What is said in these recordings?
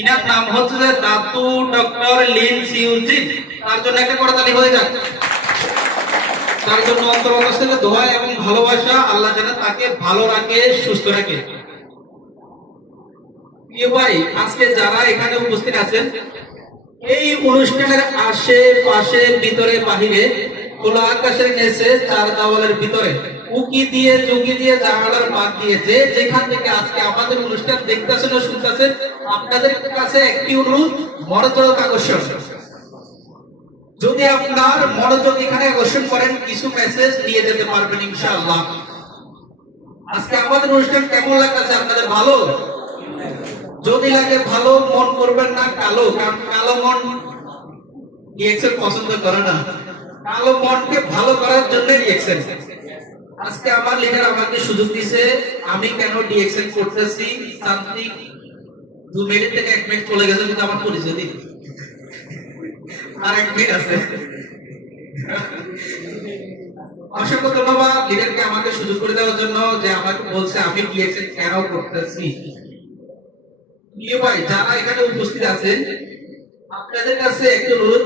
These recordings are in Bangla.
ইনার নাম হচ্ছে যে দাতু ডক্টর লিন সিউজিন। তার জন্য একটা করতালি হয়ে যাক। তার জন্য অন্তরঙ্গ থেকে দোয়া এবং ভালোবাসা, আল্লাহ যেন তাকে ভালো রাখে, সুস্থ রাখে। প্রিয় ভাই, আজকে যারা এখানে উপস্থিত আছেন, এই অনুষ্ঠানের আশেপাশে, ভিতরে বাহিরে, খোলা আকাশের নিচে, চার দেওয়ালের ভিতরে, উকি দিয়ে ঝুঁকি দিয়ে জানালার বাদ দিয়ে যে যেখান থেকে আজকে আমাদের অনুষ্ঠান দেখতেছেন ও শুনতেছেন, আপনাদের কাছে একটি অনুরোধ, মনোযোগ আকর্ষণ। যদি আপনার মনোযোগ এখানে আকর্ষণ করেন, কিছু মেসেজ নিয়ে যেতে পারবেন ইনশাআল্লাহ। আজকে আমাদের অনুষ্ঠান কেমন লাগতেছে আপনাদের? ভালো? যদি লাগে ভালো, মন করবেন না কালো, কারণ কালো মন রিয়েকশন পছন্দ করে না। কালো মনকে ভালো করার জন্য রিয়েকশন। আজকে আমার লিডার আমাকে সুযোগ দিয়েছে, আমি কেন রিয়েকশন করতেছি, সামথিং 2 মিনিট থেকে 1 মিনিট চলে গেছে, কিন্তু আমার পরিচয় দিই আর 1 মিনিট আছে। অসংখ্য ধন্যবাদ লিডারকে আমাকে সুযোগ করে দেওয়ার জন্য, যে আমাকে বলছে আমি রিয়েকশন কেন করতেছি। প্রিয় ভাই, যারা এখানে উপস্থিত আছেন, আপনাদের কাছে একটু অনুরোধ,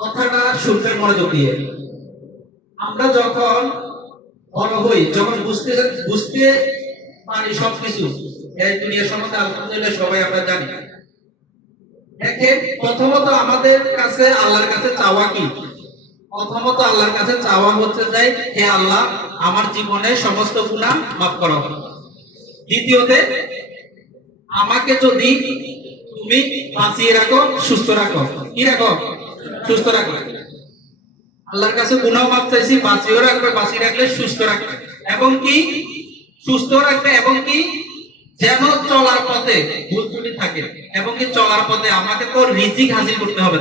কথাটা শুনবেন মনোযোগ দিয়ে। আমরা যখন বড় হই, যখন বুঝতে পারি সবকিছু, এই দুনিয়ার সম্বন্ধে আলহামদুলিল্লাহ সবাই আমরা জানি। দেখেন, প্রথমত আমাদের কাছে আল্লাহর কাছে চাওয়া কি? প্রথমত আল্লাহর কাছে চাওয়া হচ্ছে যে, হে আল্লাহ, আমার জীবনে সমস্ত গুনাহ মাফ করো। দ্বিতীয়তে, আমাকে যদি তুমি বাঁচিয়ে রাখো, সুস্থ রাখো। কি রাখো? সুস্থ রাখো। আল্লাহর কাছে গুনাহ মাফ চাইছি, বাঁচিয়ে রাখবে, বাঁচিয়ে রাখলে সুস্থ রাখবে, এবং কি সুস্থ রাখবে, এবং কি যেন চলার পথে ভুল ত্রুটি থাকে, এবং কি চলার পথে আমাকে তো রিজিক হাসিল করতে হবে।